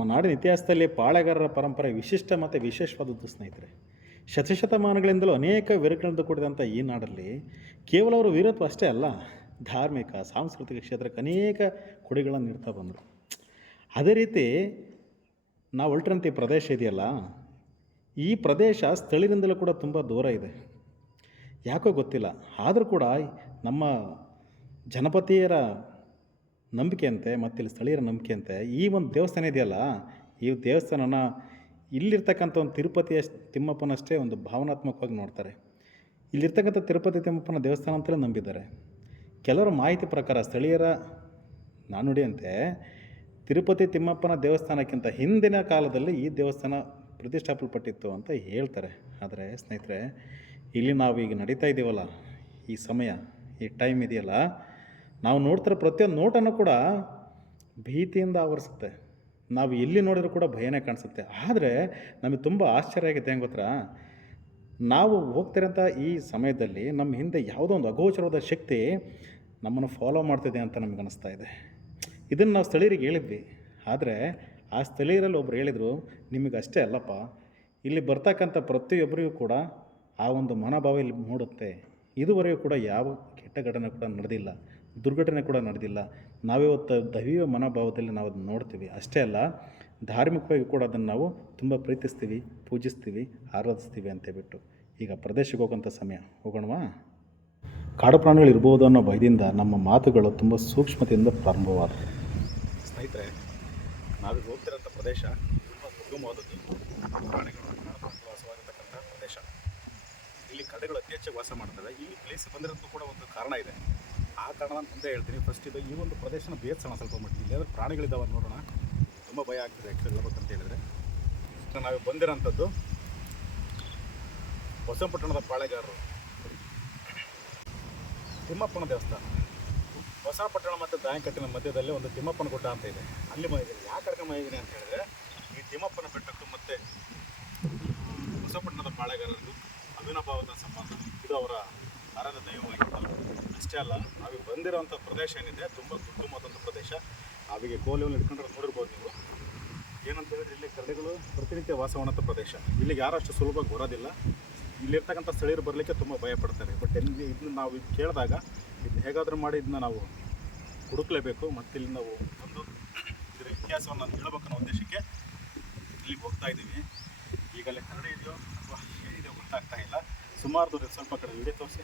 ನಮ್ಮ ನಾಡಿನ ಇತಿಹಾಸದಲ್ಲಿ ಪಾಳೆಗಾರರ ಪರಂಪರೆ ವಿಶಿಷ್ಟ ಮತ್ತು ವಿಶೇಷವಾದದ್ದು, ಸ್ನೇಹಿತರೆ. ಶತಶತಮಾನಗಳಿಂದಲೂ ಅನೇಕ ವೀರಗಳಿಂದ ಕೂಡಿದಂಥ ಈ ನಾಡಲ್ಲಿ ಕೇವಲ ಅವರು ವೀರತ್ವ ಅಷ್ಟೇ ಅಲ್ಲ, ಧಾರ್ಮಿಕ, ಸಾಂಸ್ಕೃತಿಕ ಕ್ಷೇತ್ರಕ್ಕೆ ಅನೇಕ ಕೊಡುಗೆಗಳನ್ನು ನೀಡ್ತಾ ಬಂದರು. ಅದೇ ರೀತಿ ನಾವು ಹೊರಟಿರಂಥ ಈ ಪ್ರದೇಶ ಇದೆಯಲ್ಲ, ಈ ಪ್ರದೇಶ ಸ್ಥಳೀಯರಿಂದಲೂ ಕೂಡ ತುಂಬ ದೂರ ಇದೆ. ಯಾಕೋ ಗೊತ್ತಿಲ್ಲ, ಆದರೂ ಕೂಡ ನಮ್ಮ ಜನಪತಿಯರ ನಂಬಿಕೆಯಂತೆ ಮತ್ತು ಇಲ್ಲಿ ಸ್ಥಳೀಯರ ನಂಬಿಕೆಯಂತೆ ಈ ಒಂದು ದೇವಸ್ಥಾನ ಇದೆಯಲ್ಲ, ಈ ದೇವಸ್ಥಾನನ ಇಲ್ಲಿರ್ತಕ್ಕಂಥ ಒಂದು ತಿರುಪತಿಯ ತಿಮ್ಮಪ್ಪನಷ್ಟೇ ಒಂದು ಭಾವನಾತ್ಮಕವಾಗಿ ನೋಡ್ತಾರೆ. ಇಲ್ಲಿರ್ತಕ್ಕಂಥ ತಿರುಪತಿ ತಿಮ್ಮಪ್ಪನ ದೇವಸ್ಥಾನ ಅಂತಲೇ ನಂಬಿದ್ದಾರೆ. ಕೆಲವರ ಮಾಹಿತಿ ಪ್ರಕಾರ ಸ್ಥಳೀಯರ ನಾನುಡಿಯಂತೆ ತಿರುಪತಿ ತಿಮ್ಮಪ್ಪನ ದೇವಸ್ಥಾನಕ್ಕಿಂತ ಹಿಂದಿನ ಕಾಲದಲ್ಲಿ ಈ ದೇವಸ್ಥಾನ ಪ್ರತಿಷ್ಠಾಪಲ್ಪಟ್ಟಿತ್ತು ಅಂತ ಹೇಳ್ತಾರೆ. ಆದರೆ ಸ್ನೇಹಿತರೆ, ಇಲ್ಲಿ ನಾವು ಈಗ ನಡೀತಾ ಇದ್ದೀವಲ್ಲ ಈ ಸಮಯ, ಈ ಟೈಮ್ ಇದೆಯಲ್ಲ ನಾವು ನೋಡ್ತಿರೋ ಪ್ರತಿಯೊಂದು ನೋಟನೂ ಕೂಡ ಭೀತಿಯಿಂದ ಆವರಿಸುತ್ತೆ. ನಾವು ಎಲ್ಲಿ ನೋಡಿದ್ರು ಕೂಡ ಭಯನೇ ಕಾಣಿಸುತ್ತೆ. ಆದರೆ ನಮಗೆ ತುಂಬ ಆಶ್ಚರ್ಯ ಆಗಿದೆ ಹೆಂಗೆ ನಾವು ಹೋಗ್ತಿರೋಂಥ ಈ ಸಮಯದಲ್ಲಿ ನಮ್ಮ ಹಿಂದೆ ಯಾವುದೋ ಒಂದು ಅಗೋಚರವಾದ ಶಕ್ತಿ ನಮ್ಮನ್ನು ಫಾಲೋ ಮಾಡ್ತಿದೆ ಅಂತ ನಮಗೆ ಅನಿಸ್ತಾ ಇದೆ. ಇದನ್ನು ನಾವು ಸ್ಥಳೀಯರಿಗೆ ಹೇಳಿದ್ವಿ. ಆದರೆ ಆ ಸ್ಥಳೀಯರಲ್ಲಿ ಒಬ್ರು ಹೇಳಿದರು, ನಿಮಗೆ ಅಷ್ಟೇ ಅಲ್ಲಪ್ಪ, ಇಲ್ಲಿ ಬರ್ತಕ್ಕಂಥ ಪ್ರತಿಯೊಬ್ಬರಿಗೂ ಕೂಡ ಆ ಒಂದು ಮನೋಭಾವ ಇಲ್ಲಿ ಮೂಡುತ್ತೆ. ಇದುವರೆಗೂ ಕೂಡ ಯಾವ ಕೆಟ್ಟ ಘಟನೆ ಕೂಡ ನಡೆದಿಲ್ಲ. ದುರ್ಘಟನೆ ಕೂಡ ನಡೆದಿಲ್ಲ. ನಾವಿವತ್ತು ದೈವ ಮನೋಭಾವದಲ್ಲಿ ನಾವು ಅದನ್ನು ನೋಡ್ತೀವಿ. ಅಷ್ಟೇ ಅಲ್ಲ, ಧಾರ್ಮಿಕವಾಗಿ ಕೂಡ ಅದನ್ನು ನಾವು ತುಂಬ ಪ್ರೀತಿಸ್ತೀವಿ, ಪೂಜಿಸ್ತೀವಿ, ಆರಾಧಿಸ್ತೀವಿ ಅಂತೇಳ್ಬಿಟ್ಟು ಈಗ ಪ್ರದೇಶಕ್ಕೆ ಹೋಗೋಂಥ ಸಮಯ. ಹೋಗೋಣವಾ? ಕಾಡು ಪ್ರಾಣಿಗಳು ಇರ್ಬೋದು ಅನ್ನೋ ಭಯದಿಂದ ನಮ್ಮ ಮಾತುಗಳು ತುಂಬ ಸೂಕ್ಷ್ಮತೆಯಿಂದ ಪ್ರಾರಂಭವಾದವು. ಸ್ನೇಹಿತರೆ ನಾವೀಗ ಹೋಗ್ತಿರೋಂಥ ಪ್ರದೇಶ ತುಂಬ ದುರ್ಗಮವಾದದ್ದು ಪ್ರಾಣಿಗಳು ವಾಸವಾಗಿರ್ತಕ್ಕಂಥ ಪ್ರದೇಶ. ಇಲ್ಲಿ ಕಡೆಗಳು ಅತಿ ಹೆಚ್ಚಾಗಿ ವಾಸ ಮಾಡ್ತವೆ. ಈ ಪ್ಲೇಸ್ ಬಂದಿರೋದಕ್ಕೂ ಕೂಡ ಒಂದು ಕಾರಣ ಇದೆ. ಆ ಕಾರಣ ನಾನು ಮುಂದೆ ಹೇಳ್ತೀನಿ. ಫಸ್ಟ್ ಇದು ಈ ಒಂದು ಪ್ರದೇಶನ ಬೇಸೋಣ ಸ್ವಲ್ಪ ಮಟ್ಟಿಗೆ ಇಲ್ಲಿ ಅಂದರೆ ಪ್ರಾಣಿಗಳಿದ್ದಾವೆ ನೋಡೋಣ. ತುಂಬ ಭಯ ಆಗ್ತದೆ ಆ್ಯಕ್ಚುಲಿ ಹೇಳ್ಬೇಕಂತ ಹೇಳಿದ್ರೆ. ನಾವು ಬಂದಿರೋಂಥದ್ದು ಹೊಸಪಟ್ಟಣದ ಪಾಳೆಗಾರರು. ತಿಮ್ಮಪ್ಪನ ದೇವಸ್ಥಾನ. ಹೊಸಪಟ್ಟಣ ಮತ್ತು ದಾಯಂಕಟ್ಟಿನ ಮಧ್ಯದಲ್ಲಿ ಒಂದು ತಿಮ್ಮಪ್ಪನ ಗುಡ್ಡ ಅಂತ ಇದೆ. ಅಲ್ಲಿ ಮಾಡಿದ್ದೀನಿ ಯಾಕೆ ಕರ್ಕೊಂಡ್ ಬಂದಿದ್ದೀನಿ ಅಂತ ಹೇಳಿದ್ರೆ, ಈ ತಿಮ್ಮಪ್ಪನ ಬೆಟ್ಟಕ್ಕೂ ಮತ್ತು ಹೊಸಪಟ್ಟಣದ ಪಾಳೆಗಾರರಿಗೂ ಅವಿನಾಭಾವದ ಸಂಬಂಧ. ಇದು ಅವರ ಆರಾಧನೆಯೂ ದೈವವಾಗಿರ್ತಾರೆ ಅಷ್ಟೇ ಅಲ್ಲ ನಾವೀಗ ಬಂದಿರೋಂಥ ಪ್ರದೇಶ ಏನಿದೆ, ತುಂಬ ದುರ್ಗಮವಾದಂಥ ಪ್ರದೇಶ. ಅವಿಗೆ ಕೋಲಿಯಲ್ಲಿ ಇಟ್ಕೊಂಡ್ರೆ ನೋಡಿರ್ಬೋದು ನೀವು. ಏನಂತ ಹೇಳಿದ್ರೆ ಇಲ್ಲಿ ಕರಡಿಗಳು ಪ್ರತಿನಿತ್ಯ ವಾಸ ಮಾಡುವಂಥ ಪ್ರದೇಶ. ಇಲ್ಲಿಗೆ ಯಾರು ಅಷ್ಟು ಸುಲಭವಾಗಿ ಬರೋದಿಲ್ಲ. ಇಲ್ಲಿರ್ತಕ್ಕಂಥ ಸ್ಥಳೀಯರು ಬರಲಿಕ್ಕೆ ತುಂಬ ಭಯ ಪಡ್ತಾರೆ. ಬಟ್ ಎಲ್ಲಿ ಇದನ್ನ ನಾವು ಇದು ಕೇಳಿದಾಗ, ಇದು ಹೇಗಾದರೂ ಮಾಡಿ ಇದನ್ನ ನಾವು ಹುಡುಕ್ಲೇಬೇಕು. ಮತ್ತು ಇಲ್ಲಿ ನಾವು ಒಂದು ಇದರ ಇತಿಹಾಸವನ್ನು ನಾನು ಹೇಳಬೇಕನ್ನೋ ಉದ್ದೇಶಕ್ಕೆ ಇಲ್ಲಿಗೆ ಹೋಗ್ತಾ ಇದ್ದೀವಿ. ಈಗಲೇ ಕನ್ನಡ ಇದೆಯೋ ಅಥವಾ ಏನಿದೆಯೋ ಗೊತ್ತಾಗ್ತಾ ಇಲ್ಲ. ಸುಮಾರು ದೂರ ಸ್ವಲ್ಪ ಕಡೆ ವಿಡಿಯೋ ತೋರಿಸಿ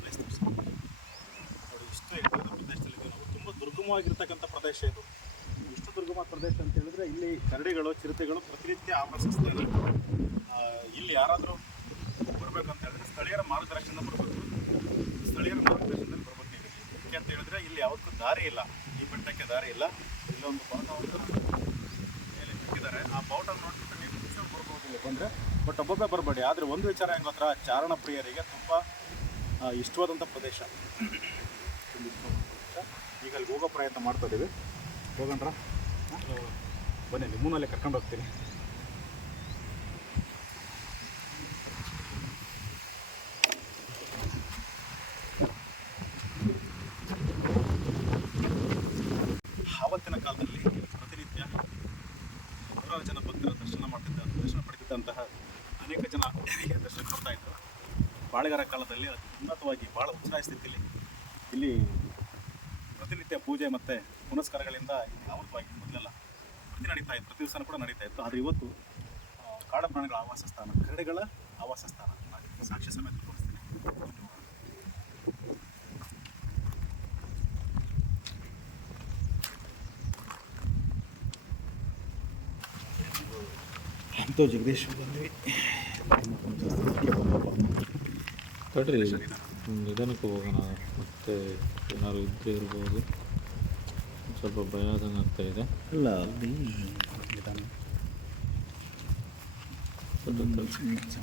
ಪ್ಲೇಸ್ ತೋರಿಸಿ ನೋಡಿ ಇಷ್ಟು ಎತ್ತರದ ಪ್ರದೇಶದಲ್ಲಿ ಇದ್ದೀವಿ ನಾವು ತುಂಬ ದುರ್ಗಮವಾಗಿರ್ತಕ್ಕಂಥ ಪ್ರದೇಶ ಇದು. ಇಷ್ಟು ದುರ್ಗಮ ಪ್ರದೇಶ ಅಂತ ಹೇಳಿದ್ರೆ ಇಲ್ಲಿ ಕರಡಿಗಳು, ಚಿರತೆಗಳು ಪ್ರತಿನಿತ್ಯ ಆವರಿಸ್ತದೆ ಇಲ್ಲಿ ಯಾರಾದರೂ ಬರ್ಬೇಕಂತ ಹೇಳಿದ್ರೆ ಸ್ಥಳೀಯರ ಮಾರ್ಗದರ್ಶನದಿಂದ ಬರಬೇಕು. ಸ್ಥಳೀಯರ ಮಾರ್ಗದರ್ಶನದಲ್ಲಿ ಬರಬೇಕು. ಯಾಕೆ ಅಂತ ಹೇಳಿದ್ರೆ ಇಲ್ಲಿ ಯಾವತ್ತೂ ದಾರಿ ಇಲ್ಲ. ಈ ಬೆಟ್ಟಕ್ಕೆ ದಾರಿ ಇಲ್ಲ. ಇಲ್ಲೊಂದು ಬಾವುಟವನ್ನು ಮೇಲೆ ಬಿಟ್ಟಿದ್ದಾರೆ ಆ ಬಾವುಟ ನೋಡ್ಬಿಟ್ಟು ನೀವು ಮುಂಚೆ ಬರ್ಬೋದು ಇಲ್ಲಿ ಬಂದರೆ, ಬಟ್ ಒಬ್ಬೊಬ್ಬೇ ಬರಬೇಡಿ. ಆದರೆ ಒಂದು ವಿಚಾರ ಹೆಂಗೆ ಚಾರಣ ಪ್ರಿಯರಿಗೆ ತುಂಬ ಇಷ್ಟವಾದಂಥ ಪ್ರದೇಶ. ಈಗ ಅಲ್ಲಿ ಹೋಗೋ ಪ್ರಯತ್ನ ಮಾಡ್ತಾ ಇದ್ದೀವಿ. ಹೋಗೋಣ್ರ ಬನ್ನಿ ನಿಮ್ಮನ್ನಲ್ಲೇ ಕರ್ಕೊಂಡು ಹೋಗ್ತೀನಿ. ಆವತ್ತಿನ ಕಾಲದಲ್ಲಿ ಪ್ರತಿನಿತ್ಯ ನೂರಾರು ಜನ ಭಕ್ತರ ದರ್ಶನ ಮಾಡ್ತಿದ್ದ ದರ್ಶನ ಪಡೆದಿದ್ದಂತಹ ಅನೇಕ ಜನ ದರ್ಶನ ಕೊಡ್ತಾ ಇದ್ದರು ಬಾಳೆಗಾರ ಕಾಲದಲ್ಲಿ ಉನ್ನತವಾಗಿ ಭಾಳ ಉತ್ಸಾಹ ಸ್ಥಿತಿಯಲ್ಲಿ ಇಲ್ಲಿ ಪ್ರತಿನಿತ್ಯ ಪೂಜೆ ಮತ್ತು ಪುನಸ್ಕಾರಗಳಿಂದ ಆವೃತವಾಗಿತ್ತು ಆವೃತವಾಗಿ ಮೊದಲೆಲ್ಲ ಪ್ರತಿ ನಡೀತಾ ಇತ್ತು ಪ್ರತಿ ದಿವಸನೂ ಕೂಡ ನಡೀತಾ ಇತ್ತು. ಆದರೆ ಇವತ್ತು ಕಾಡಪ್ರಾಣಗಳ ಕಾಡು ಪ್ರಾಣಿಗಳ ಆವಾಸ ಸ್ಥಾನ ಕರಡಿಗಳ ಆವಾಸ ಸ್ಥಾನ ನಾನು ಸಾಕ್ಷ್ಯ ಸಮೇತ ತೋರಿಸ್ತೀನಿ. ಎಂತೋ ಜಗದೀಶ್ ಬಂದ್ವಿ ತಡ್ರಿ ನಿಧಾನಕ್ಕೆ ಹೋಗೋಣ. ಮತ್ತೆ ಏನಾದ್ರು ಇದ್ರೆ ಇರ್ಬೋದು. ಸ್ವಲ್ಪ ಭಯ ಆದಂಗೆ ಆಗ್ತಾ ಇದೆ. ಅಲ್ಲ ಅಲ್ಲಿ ನಿಧಾನ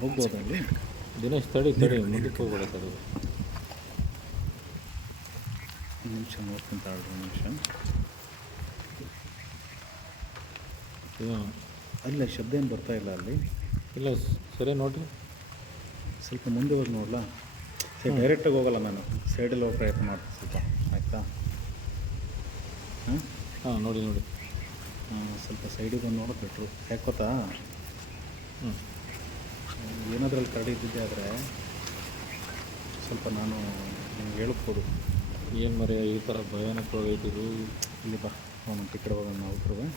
ಹೋಗ್ಬೋದು ಅಲ್ಲಿ ದಿನೇಶ್ ತಡಿ ತಡಿ ಮುಂದಕ್ಕೆ ಹೋಗ್ಬೇಡ ಅದು. ಒಂದು ನಿಮಿಷ ನೋಡ್ಕೊಂತ ಒಂದು ನಿಮಿಷ. ಅಲ್ಲ ಶಬ್ದ ಏನು ಬರ್ತಾ ಇಲ್ಲ ಅಲ್ಲಿ? ಇಲ್ಲ ಸರಿ ನೋಡಿರಿ. ಸ್ವಲ್ಪ ಮುಂದೆ ಹೋಗಿ ನೋಡಲಾ? ಸರಿ ಡೈರೆಕ್ಟಾಗಿ ಹೋಗಲ್ಲ ನಾನು. ಸೈಡಲ್ಲಿ ಹೋಗಿ ಪ್ರಯತ್ನ ಮಾಡ್ತೀನಿ. ಸ್ವಲ್ಪ ಆಯಿತಾ? ಹಾಂ ಹಾಂ ನೋಡಿ ನೋಡಿ. ಸ್ವಲ್ಪ ಸೈಡಿಗೆ ಬಂದು ನೋಡೋದು ಬಿಟ್ರು ಯಾಕೆ ಗೊತ್ತಾ? ಹ್ಞೂ ಏನಾದ್ರಲ್ಲಿ ಕರಡಿ ಇದ್ದಿದ್ದೆ ಆದರೆ ಸ್ವಲ್ಪ ನಾನು ನಿಮ್ಗೆ ಹೇಳ್ಬೋದು. ಏನು ಮರೆ ಈ ಥರ ಭಯಾನಕವಾಗಿದ್ದು ಇಲ್ಲಿ ಬಾ ಒಂದು ಟಿಕೆಟ್ ಹೋಗೋಣ ನಾವು ನಾನು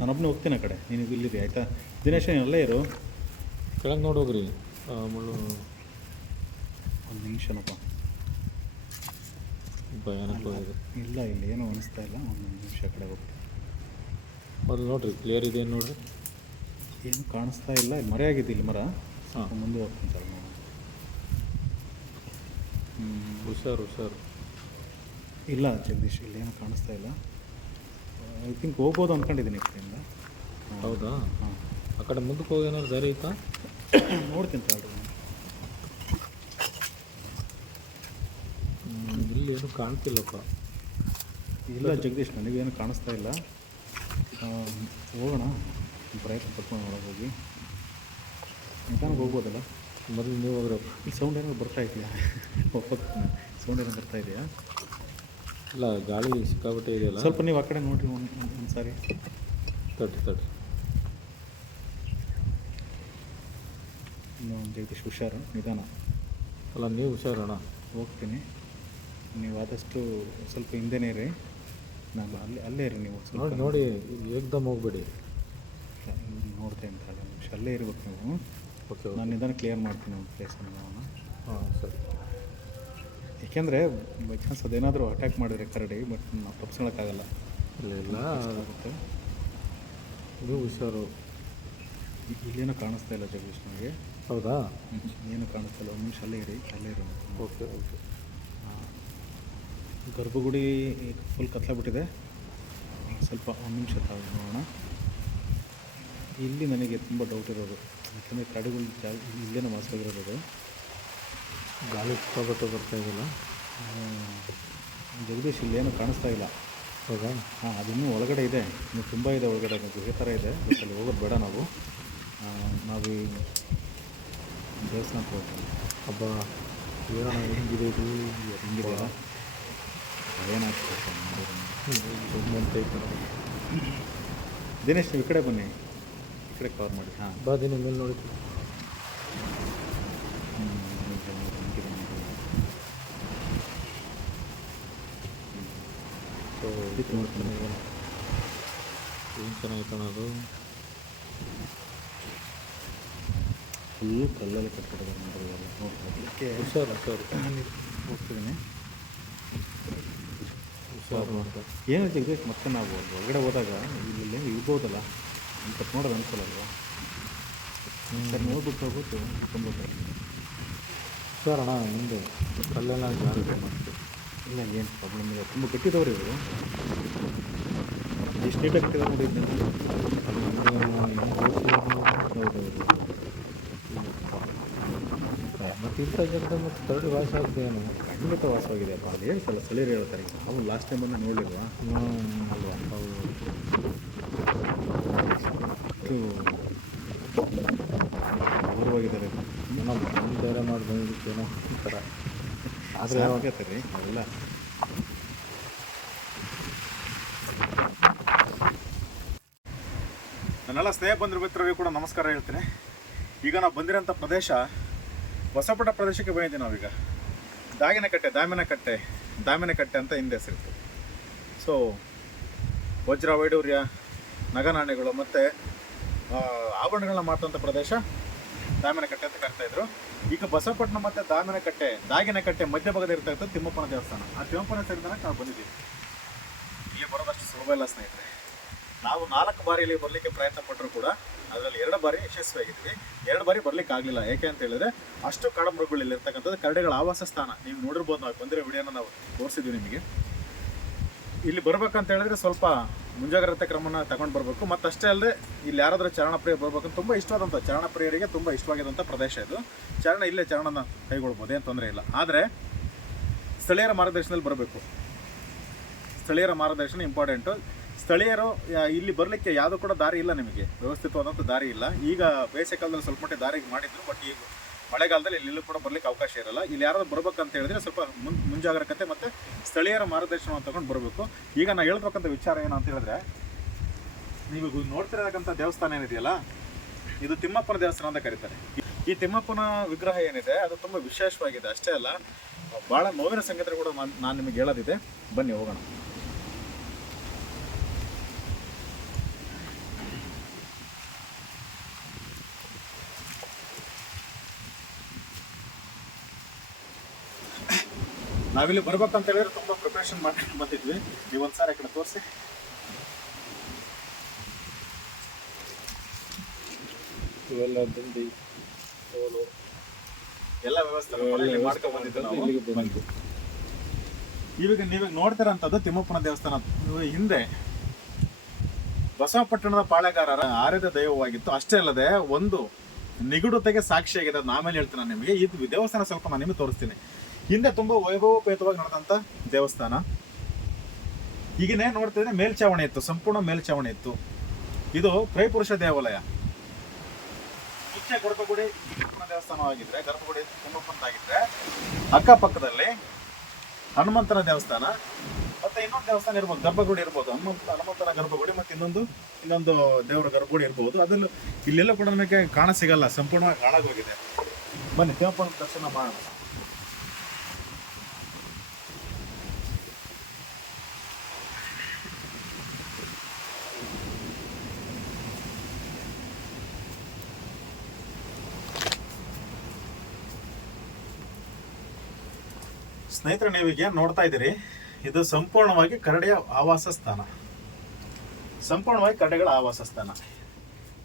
ನಾನೊಬ್ಬನೇ ಹೋಗ್ತೀನಿ ಆ ಕಡೆ. ನೀನು ಇಲ್ಲಿದೆ ಆಯಿತಾ? ದಿನೇಶ್ ಅಲ್ಲೇ ಇರು. ಕೆಳಗೆ ನೋಡೋಗ್ರಿ ಮುಳ್ಳು. ಒಂದು ನಿಮಿಷನಪ್ಪ ಭಯಾನಕವಾಗಿದೆ ಇಲ್ಲ ಇಲ್ಲಿ ಏನೂ ಅನಿಸ್ತಾ ಇಲ್ಲ ಒಂದು ನಿಮಿಷ ಕಡೆ ಹೋಗ್ತೀನಿ ಅದು ನೋಡ್ರಿ ಕ್ಲಿಯರ್ ಇದೆ ನೋಡಿರಿ? ಏನು ಕಾಣಿಸ್ತಾ ಇಲ್ಲ ಇಲ್ಲಿ ಮರೆ ಆಗಿದೆ ಇಲ್ಲಿ ಮರ. ಹಾಂ. ಮುಂದೆ ಹೋಗ್ತೀನಿ ಸರ್ ನಾನು. ಹುಷಾರು ಹುಷಾರು. ಇಲ್ಲ ಜಗದೀಶ್ ಇಲ್ಲಿ ಏನು ಕಾಣಿಸ್ತಾ ಇಲ್ಲ. ಐ ಥಿಂಕ್ ಹೋಗ್ಬೋದು ಅಂದ್ಕೊಂಡಿದ್ದೀನಿ ಈ ಕಡೆಯಿಂದ. ಹೌದಾ? ಹಾಂ. ಆ ಕಡೆ ಮುಂದಕ್ಕೆ ಹೋಗಿ ಏನಾದ್ರು ದಾರಿ ಐತಾ? ನೋಡ್ತೀನಿ ತಗೊಳ್ರಿ ನಾನು ಹ್ಮ್, ಇಲ್ಲಿ ಏನು ಕಾಣ್ತಿಲ್ಲಪ್ಪ. ಇಲ್ಲ ಜಗದೀಶ್ ನನಗೇನು ಕಾಣಿಸ್ತಾ ಇಲ್ಲ. ಹೋಗೋಣ. ಪ್ರಯತ್ನ ಪಡ್ಕೊಂಡು ಹೋಗಿ. ನಿಧಾನಕ್ಕೆ ಹೋಗ್ಬೋದಲ್ಲ? ಮೊದಲು ನೀವು ಹೋದ್ರೆ ಈ ಸೌಂಡ್ ಏನೋ ಬರ್ತಾ ಇದೆಯಾ? ಸೌಂಡ್ ಏನೋ ಬರ್ತಾ ಇದೆಯಾ? ಇಲ್ಲ ಗಾಳಿ ಸಿಕ್ಕಾಬಿಟ್ಟೆ ಇದೆಯಲ್ಲ. ಸ್ವಲ್ಪ ನೀವು ಆ ಕಡೆ ನೋಡಿರಿ ಒಂದು ಒಂದು ಸಾರಿ ತಟ್ಟಿ ತಟ್ಟಿ ಇನ್ನೊಂದು ಜಗದೀಶ್ ಹುಷಾರು ನಿಧಾನ. ಅಲ್ಲ ನೀವು ಹುಷಾರಣ್ಣ. ಹೋಗ್ತೀನಿ. ನೀವು ಆದಷ್ಟು ಸ್ವಲ್ಪ ಹಿಂದೆನೇ ಇರಿ. ನಾನು ಅಲ್ಲೇ ಅಲ್ಲೇ ಇರಿ ನೀವು ಸ್ವಲ್ಪ. ನೋಡಿ ನೋಡಿ ಏಕ್ದಮ್ ಹೋಗ್ಬೇಡಿ. ನೋಡ್ತೆ ಅಂತ ಹೇಳಿ ನಿಮಿಷ ಅಲ್ಲೇ ಇರ್ಬೇಕು ನೀವು. ಓಕೆ ನಾನು ಇದನ್ನು ಕ್ಲಿಯರ್ ಮಾಡ್ತೀನಿ ಒಂದು ಪ್ಲೇಸನ್ನು ನಾವು ಹಾಂ ಸರಿ. ಏಕೆಂದರೆ ಬೈ ಚಾನ್ಸ್ ಅದೇನಾದರೂ ಅಟ್ಯಾಕ್ ಮಾಡಿದ್ರೆ ಕರಡಿ ಬಟ್ ನಾವು ತಪ್ಪಿಸ್ಕೊಳಕ್ಕಾಗಲ್ಲ ಇಲ್ಲ ಇಲ್ಲ. ಆಗುತ್ತೆ. ನೀವು ಹುಷಾರು. ಇಲ್ಲೇನೋ ಇಲ್ಲೇನೂ ಕಾಣಿಸ್ತಾ ಇಲ್ಲ ಜಗದೀಶ್ ನನಗೆ ಹೌದಾ? ಏನು ಕಾಣಿಸ್ತಾ ಇಲ್ಲ. ಒಂದು ನಿಮಿಷ ಅಲ್ಲೇ ಇರಿ ಅಲ್ಲೇ ಇರಿ. Okay okay. ಗರ್ಭಗುಡಿ ಫುಲ್ ಕತ್ಲಾಗ್ಬಿಟ್ಟಿದೆ. ಸ್ವಲ್ಪ ಒಂದು ನಿಮಿಷ ತಾವು ನೋಡೋಣ. ಇಲ್ಲಿ ನನಗೆ ತುಂಬ ಡೌಟ್ ಇರೋದು. ಯಾಕೆಂದರೆ ಕಾಡುಗಳು ಜಾ ಇಲ್ಲೇ ವಾಸವಾಗಿರೋದು. ಗಾಳಿ ಸಿಕ್ಕಾಬಿಟ್ಟು ಬರ್ತಾ ಇದೆಯಲ್ಲ? ಜಗದೀಶ್ ಇಲ್ಲೇನು ಕಾಣಿಸ್ತಾ ಇಲ್ಲ. ಹೌದಾ? ಹಾಂ ಅದಿನ್ನೂ ಒಳಗಡೆ ಇದೆ. ಇನ್ನು ತುಂಬ ಇದೆ ಒಳಗಡೆ ಗುಹೆ ಥರ ಇದೆ. ಅಲ್ಲಿ ಹೋಗೋದು ಬೇಡ ನಾವು. ನಾವು ಈ ದೇವಸ್ಥಾನಕ್ಕೆ ಹೋಗ್ತೀವಿ. ಹಬ್ಬ ಹೇಳೋಣ ಹೆಂಗಿದೆ ಇದು? ಏನಾಗ್ತದೆ ದಿನೇಶ್ ನೀವು ಈ ಕಡೆ ಬನ್ನಿ. ಈ ಕಡೆ ಕವರ್ ಮಾಡಿ. ಹಾಂ. ಬಾ ದಿನ ಮೇಲೆ ನೋಡಿ. ಸೊ ಇದಕ್ಕೆ ನೋಡ್ತೀನಿ ಏನು ಚೆನ್ನಾಗಿತ್ತು ಅದು ಫುಲ್ಲು ಕಲ್ಲಲ್ಲಿ ಕಟ್ಕೊಡ್ತಾರೆ ನೋಡಿ ಇವೆಲ್ಲ ನೋಡ್ಕೊಳ್ಳೋದಕ್ಕೆ ಹುಷಾರು. ಹುಷಾರು ಹೋಗ್ತಿದ್ದೀನಿ ಹುಷಾರು ಇದೆ ಏನು ಜಗದೀಶ್ ಮತ್ತೆ ನಾವು ಒಳಗಡೆ ಹೋದಾಗ ಇಲ್ಲಿ ಇರ್ಬೋದಲ್ಲ? ಅಂತ ನೋಡೋದು ಅನ್ಸಲ್ಲ ಅಲ್ವಾ? ಸರ್ ನೋಡ್ಬಿಟ್ಟು ಹೋಗ್ಬಿಟ್ಟು ಸರ್ ಅಣ್ಣ ಹಿಂದೆ ಕಲ್ಲೆಲ್ಲ ಇಲ್ಲ ಏನು ಪ್ರಾಬ್ಲಮ್ ಇಲ್ಲ. ತುಂಬ ಗಟ್ಟಿದವರು ಇವರು. ಎಷ್ಟು ನೀಟಾಗಿ ಕಟ್ಟಿದಾರೆ ನೋಡಿ ಹೌದೌದು ಮತ್ತು ಇಂಥ ಜನದ ಮತ್ತು ಕರಡಿ ವಾಸ ಆಗ್ತೇನು ಖಂಡಿತ ವಾಸವಾಗಿದೆಯಪ್ಪ ಅದು ಹೇಳ್ತಲ್ಲ ಸಲೀರು ಹೇಳ್ತಾರೆ. ಅವ್ನು ಲಾಸ್ಟ್ ಟೈಮ್ ಬಂದು ನೋಡಿಲ್ವಾ ಅಲ್ವಾ ಅವರು ದೂರವಾಗಿದ್ದಾರೆ ಏನೋ ಬಂದು ಬೇರೆ ಮಾಡಿ ಬಂದಿದ್ದಕ್ಕೇನೋ ಒಂಥರ. ಆದರೆ ಆಗತ್ತೆ ರೀ ಅವೆಲ್ಲ ನನ್ನೆಲ್ಲ ಸ್ನೇಹ ಬಂಧು ಮಿತ್ರರಿಗೆ ಕೂಡ ನಮಸ್ಕಾರ ಹೇಳ್ತೀನಿ. ಈಗ ನಾವು ಬಂದಿರೋಂಥ ಪ್ರದೇಶ ಹೊಸಪಟ ಪ್ರದೇಶಕ್ಕೆ ಬಂದಿದ್ದೀವಿ ನಾವೀಗ. ದಾಗಿನಕಟ್ಟೆ, ದಾಮಿನಕಟ್ಟೆ ದಾಮಿನಕಟ್ಟೆ ಅಂತ ಹಿಂದೆ ಹೆಸರಿತ್ತು. ಸೊ ವಜ್ರ, ವೈಡೂರ್ಯ, ನಗನಾಣ್ಯಗಳು ಮತ್ತು ಆಭರಣಗಳನ್ನ ಮಾಡ್ತಂಥ ಪ್ರದೇಶ ದಾಮಿನಕಟ್ಟೆ ಅಂತ ಕರ್ತಾಯಿದ್ರು ಈಗ ಬಸವಪಟ್ಟಣ ಮತ್ತು ದಾಮಿನಕಟ್ಟೆ, ದಾಗಿನಕಟ್ಟೆ ಮಧ್ಯಭಾಗದ ಇರ್ತಕ್ಕಂಥ ತಿಮ್ಮಪ್ಪನ ದೇವಸ್ಥಾನ. ಆ ತಿಮ್ಮಪ್ಪನ ಸೇರಿದಾನಕ್ಕೆ ನಾವು ಬಂದಿದ್ದೀವಿ. ಇಲ್ಲಿ ಬರೋದಷ್ಟು ಸುಲಭ ಇಲ್ಲ ಸ್ನೇಹಿತರೆ. ನಾವು ನಾಲ್ಕು ಬಾರಿ ಇಲ್ಲಿ ಬರಲಿಕ್ಕೆ ಪ್ರಯತ್ನ ಪಟ್ಟರು ಕೂಡ ಅದರಲ್ಲಿ ಎರಡು ಬಾರಿ ಯಶಸ್ವಿಯಾಗಿದ್ವಿ ಎರಡು ಬಾರಿ ಬರ್ಲಿಕ್ಕೆ ಆಗಲಿಲ್ಲ ಯಾಕೆ ಅಂತ ಹೇಳಿದ್ರೆ ಅಷ್ಟು ಕಾಡಮೃಗಗಳು ಇಲ್ಲಿ ಇರ್ತಕ್ಕಂಥದ್ದು ಕರಡಿಗಳ ಆವಾಸ ಸ್ಥಾನ. ನೀವು ನೋಡಿರ್ಬೋದು ನಾವು ಬಂದಿರೋ ವಿಡಿಯೋನ ನಾವು ತೋರಿಸಿದ್ವಿ ನಿಮಗೆ. ಇಲ್ಲಿ ಬರ್ಬೇಕಂತ ಹೇಳಿದ್ರೆ ಸ್ವಲ್ಪ ಮುಂಜಾಗ್ರತೆ ಕ್ರಮನ ತಗೊಂಡು ಬರಬೇಕು. ಮತ್ತಷ್ಟೇ ಅಲ್ಲದೆ ಇಲ್ಲಿ ಯಾರಾದರೂ ಚರಣಪ್ರಿಯ ಬರ್ಬೇಕಂತ ತುಂಬ ಇಷ್ಟವಾದಂಥ ಚರಣಪ್ರಿಯರಿಗೆ ತುಂಬ ಇಷ್ಟವಾಗಿದ್ದಂಥ ಪ್ರದೇಶ ಇದು. ಚರಣ ಇಲ್ಲೇ ಚರಣನ ಕೈಗೊಳ್ಬೋದು, ಏನು ತೊಂದರೆ ಇಲ್ಲ. ಆದರೆ ಸ್ಥಳೀಯರ ಮಾರ್ಗದರ್ಶನದಲ್ಲಿ ಬರಬೇಕು. ಸ್ಥಳೀಯರ ಮಾರ್ಗದರ್ಶನ ಇಂಪಾರ್ಟೆಂಟು ಸ್ಥಳೀಯರು ಇಲ್ಲಿ ಬರಲಿಕ್ಕೆ ಯಾವುದೂ ಕೂಡ ದಾರಿ ಇಲ್ಲ ನಿಮಗೆ. ವ್ಯವಸ್ಥಿತವಾದಂಥ ದಾರಿ ಇಲ್ಲ. ಈಗ ಬೇಸಿಗೆ ಕಾಲದಲ್ಲಿ ಸ್ವಲ್ಪ ಮಟ್ಟಿಗೆ ದಾರಿಗೆ ಮಾಡಿದ್ರು ಬಟ್ ಈಗ ಮಳೆಗಾಲದಲ್ಲಿ ಇಲ್ಲೆಲ್ಲೂ ಕೂಡ ಬರಲಿಕ್ಕೆ ಅವಕಾಶ ಇರಲ್ಲ. ಇಲ್ಲಿ ಯಾರಾದ್ರೂ ಬರ್ಬೇಕಂತ ಹೇಳಿದ್ರೆ ಸ್ವಲ್ಪ ಮುನ್, ಮುಂಜಾಗ್ರತೆ ಮತ್ತು ಸ್ಥಳೀಯರ ಮಾರ್ಗದರ್ಶನವನ್ನು ತಗೊಂಡು ಬರಬೇಕು. ಈಗ ನಾನು ಹೇಳ್ಬೇಕಂತ ವಿಚಾರ ಏನು ಅಂತ ಹೇಳಿದ್ರೆ, ನೀವು ನೋಡ್ತಿರತಕ್ಕಂಥ ದೇವಸ್ಥಾನ ಏನಿದೆಯಲ್ಲ, ಇದು ತಿಮ್ಮಪ್ಪನ ದೇವಸ್ಥಾನ ಅಂತ ಕರೀತಾರೆ. ಈ ತಿಮ್ಮಪ್ಪನ ವಿಗ್ರಹ ಏನಿದೆ, ಅದು ತುಂಬ ವಿಶೇಷವಾಗಿದೆ. ಅಷ್ಟೇ ಅಲ್ಲ ಭಾಳ ನೋವಿನ ಸಂಗೀತ ಕೂಡ ನಾನು ನಿಮಗೆ ಹೇಳೋದಿದೆ. ಬನ್ನಿ, ಹೋಗೋಣ. ನಾವಿಲ್ಲಿ ಬರ್ಬೇಕಂತ ಹೇಳಿದ್ರೆ ತುಂಬಾ ಪ್ರಿಪ್ರೇಷನ್ ಮಾಡ್ಕೊಂಡು ಬಂದಿದ್ವಿ. ನೀವು ಒಂದ್ಸಾರಿ ಆ ಕಡೆ ತೋರಿಸಿ. ಇವೆಲ್ಲ ದಂಡಿ ಎಲ್ಲ ವ್ಯವಸ್ಥೆ ಮಾಡ್ಕೊಂಡು ಬಂದಿದ್ದು ನಾವು. ಇಲ್ಲಿಗೆ ಬಂದಿದ್ದು. ಇವಾಗ ನೀವಾಗ ನೋಡ್ತಿರೋಂಥದ್ದು ತಿಮ್ಮಪ್ಪನ ದೇವಸ್ಥಾನ. ಹಿಂದೆ ಬಸವಪಟ್ಟಣದ ಪಾಳೆಗಾರರ ಆರ್ಯದ ದೈವವಾಗಿತ್ತು. ಅಷ್ಟೇ ಅಲ್ಲದೆ ಒಂದು ನಿಗೂಢತೆಗೆ ಸಾಕ್ಷಿಯಾಗಿದೆ ಅದು ಆಮೇಲೆ ಹೇಳ್ತೀನಿ ನಾನು ನಿಮಗೆ. ಇದು ದೇವಸ್ಥಾನ ಸ್ವಲ್ಪ ನಾನು ನಿಮಗೆ ತೋರಿಸ್ತೀನಿ. ಹಿಂದೆ ತುಂಬ ವೈಭವೋಪೇತವಾಗಿ ನಡೆದಂಥ ದೇವಸ್ಥಾನ. ಈಗಿನೇ ನೋಡ್ತಿದ್ರೆ ಮೇಲ್ಛಾವಣಿ ಇತ್ತು, ಸಂಪೂರ್ಣ ಮೇಲ್ಚಾವಣಿ ಇತ್ತು. ಇದು ತ್ರೈಪುರುಷ ದೇವಾಲಯ. ಮುಖ್ಯ ಗರ್ಭಗುಡಿ ದೇವಸ್ಥಾನವಾಗಿದ್ರೆ, ಗರ್ಭಗುಡಿ ತಿಮ್ಮಪ್ಪನದಾಗಿದ್ರೆ ಅಕ್ಕಪಕ್ಕದಲ್ಲಿ ಹನುಮಂತನ ದೇವಸ್ಥಾನ, ಮತ್ತೆ ಇನ್ನೊಂದು ದೇವಸ್ಥಾನ ಇರ್ಬೋದು, ಗರ್ಭಗುಡಿ ಇರ್ಬೋದು. ಹನುಮಂತ, ಹನುಮಂತನ ಗರ್ಭಗುಡಿ ಮತ್ತೆ ಇನ್ನೊಂದು ಇನ್ನೊಂದು ದೇವರ ಗರ್ಭಗುಡಿ ಇರ್ಬೋದು. ಅದನ್ನು ಇಲ್ಲೆಲ್ಲ ಕೂಡ ನಮಗೆ ಕಾಣ ಸಿಗಲ್ಲ, ಸಂಪೂರ್ಣವಾಗಿ ಹಾಳಾಗೋಗಿದೆ. ಬನ್ನಿ, ದೇವಪ್ಪನ ದರ್ಶನ ಮಾಡೋಣ. ಸ್ನೇಹಿತರೆ ನೀವೀಗ ನೋಡ್ತಾ ಇದ್ದೀರಿ? ಇದು ಸಂಪೂರ್ಣವಾಗಿ ಕರಡಿಯ ಆವಾಸ ಸ್ಥಾನ. ಸಂಪೂರ್ಣವಾಗಿ ಕರಡಿಗಳ ಆವಾಸ ಸ್ಥಾನ.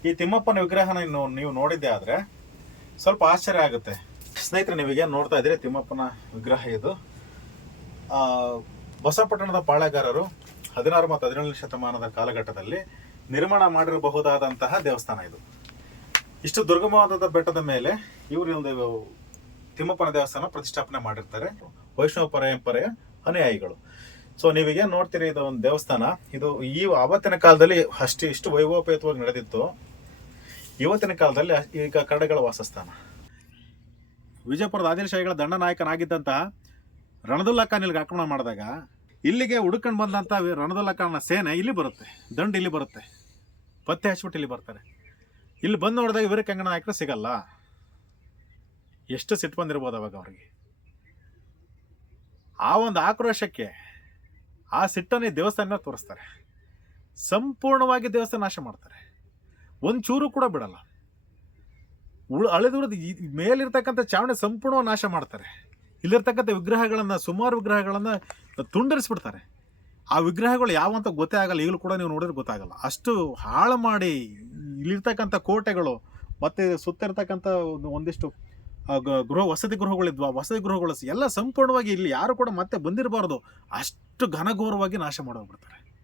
ಈ ತಿಮ್ಮಪ್ಪನ ವಿಗ್ರಹನ ನೀವು ನೋಡಿದ್ದೆ ಆದರೆ ಸ್ವಲ್ಪ ಆಶ್ಚರ್ಯ ಆಗುತ್ತೆ. ಸ್ನೇಹಿತರೆ ನೀವೀಗ ನೋಡ್ತಾ ಇದ್ದೀರಿ? ತಿಮ್ಮಪ್ಪನ ವಿಗ್ರಹ ಇದು. ಆ, ಬಸವಪಟ್ಟಣದ ಪಾಳೆಗಾರರು ಹದಿನಾರು ಮತ್ತು ಹದಿನೇಳನೇ ಶತಮಾನದ ಕಾಲಘಟ್ಟದಲ್ಲಿ ನಿರ್ಮಾಣ ಮಾಡಿರಬಹುದಾದಂತಹ ದೇವಸ್ಥಾನ ಇದು. ಇಷ್ಟು ದುರ್ಗಮವಾದ ಬೆಟ್ಟದ ಮೇಲೆ ಇವರು ಒಂದು ತಿಮ್ಮಪ್ಪನ ದೇವಸ್ಥಾನ ಪ್ರತಿಷ್ಠಾಪನೆ ಮಾಡಿರ್ತಾರೆ. ವೈಷ್ಣವ ಪರಂಪರೆಯ ಅನುಯಾಯಿಗಳು. ಸೊ ನೀವೀಗ ನೋಡ್ತೀರಿ ಇದು ಒಂದು ದೇವಸ್ಥಾನ. ಇದು ಈ ಆವತ್ತಿನ ಕಾಲದಲ್ಲಿ ಅಷ್ಟು ಇಷ್ಟು ವೈಭವೋಪೇತವಾಗಿ ನಡೆದಿತ್ತು. ಇವತ್ತಿನ ಕಾಲದಲ್ಲಿ ಈಗ ಕರಡಗಳ ವಾಸಸ್ಥಾನ. ವಿಜಯಪುರದ ಆದಿಲಶಾಹಿಗಳ ದಂಡನಾಯಕನಾಗಿದ್ದಂಥ ರಣದುಲ್ಲಾ ಖಾನ್ ಇಲ್ಲಿಗೆ ಆಕ್ರಮಣ ಮಾಡಿದಾಗ ಇಲ್ಲಿಗೆ ಹುಡುಕೊಂಡು ಬಂದಂಥ ರಣದುಲ್ಲಾ ಖಾನ್ನ ಸೇನೆ ಇಲ್ಲಿ ಬರುತ್ತೆ. ದಂಡ ಇಲ್ಲಿ ಬರುತ್ತೆ. ಪತ್ತೆ ಹಚ್ಬಿಟ್ಟು ಇಲ್ಲಿ ಬರ್ತಾರೆ. ಇಲ್ಲಿ ಬಂದು ನೋಡಿದಾಗ ವೀರಕಂಗನ ನಾಯಕರು ಸಿಗಲ್ಲ. ಎಷ್ಟು ಸಿಟ್ಟು ಬಂದಿರ್ಬೋದು ಅವಾಗ ಅವ್ರಿಗೆ. ಆ ಒಂದು ಆಕ್ರೋಶಕ್ಕೆ ಆ ಸಿಟ್ಟನ್ನೇ ದೇವಸ್ಥಾನ ತೋರಿಸ್ತಾರೆ. ಸಂಪೂರ್ಣವಾಗಿ ದೇವಸ್ಥಾನ ನಾಶ ಮಾಡ್ತಾರೆ. ಒಂದು ಚೂರು ಕೂಡ ಬಿಡಲ್ಲ. ಉಳ್ ಅಳೆದುಳಿದು ಮೇಲಿರ್ತಕ್ಕಂಥ ಚಾವಣಿ ಸಂಪೂರ್ಣ ನಾಶ ಮಾಡ್ತಾರೆ. ಇಲ್ಲಿರ್ತಕ್ಕಂಥ ವಿಗ್ರಹಗಳನ್ನು, ಸುಮಾರು ವಿಗ್ರಹಗಳನ್ನು ತುಂಡರಿಸ್ಬಿಡ್ತಾರೆ. ಆ ವಿಗ್ರಹಗಳು ಯಾವ ಅಂತ ಗೊತ್ತೇ ಆಗಲ್ಲ. ಈಗಲೂ ಕೂಡ ನೀವು ನೋಡಿದ್ರೆ ಗೊತ್ತಾಗಲ್ಲ. ಅಷ್ಟು ಹಾಳು ಮಾಡಿ ಇಲ್ಲಿರ್ತಕ್ಕಂಥ ಕೋಟೆಗಳು ಮತ್ತು ಸುತ್ತ ಇರ್ತಕ್ಕಂಥ ಒಂದು ಒಂದಿಷ್ಟು ಗೃಹ ವಸತಿ ಗೃಹಗಳಿದ್ವು ವಸತಿ ಗೃಹಗಳು ಎಲ್ಲ ಸಂಪೂರ್ಣವಾಗಿ ಇಲ್ಲಿ ಯಾರು ಕೂಡ ಮತ್ತೆ ಬಂದಿರಬಾರ್ದು. ಅಷ್ಟು ಘನಘೋರವಾಗಿ ನಾಶ ಮಾಡೋಗ್ಬಿಡ್ತಾರೆ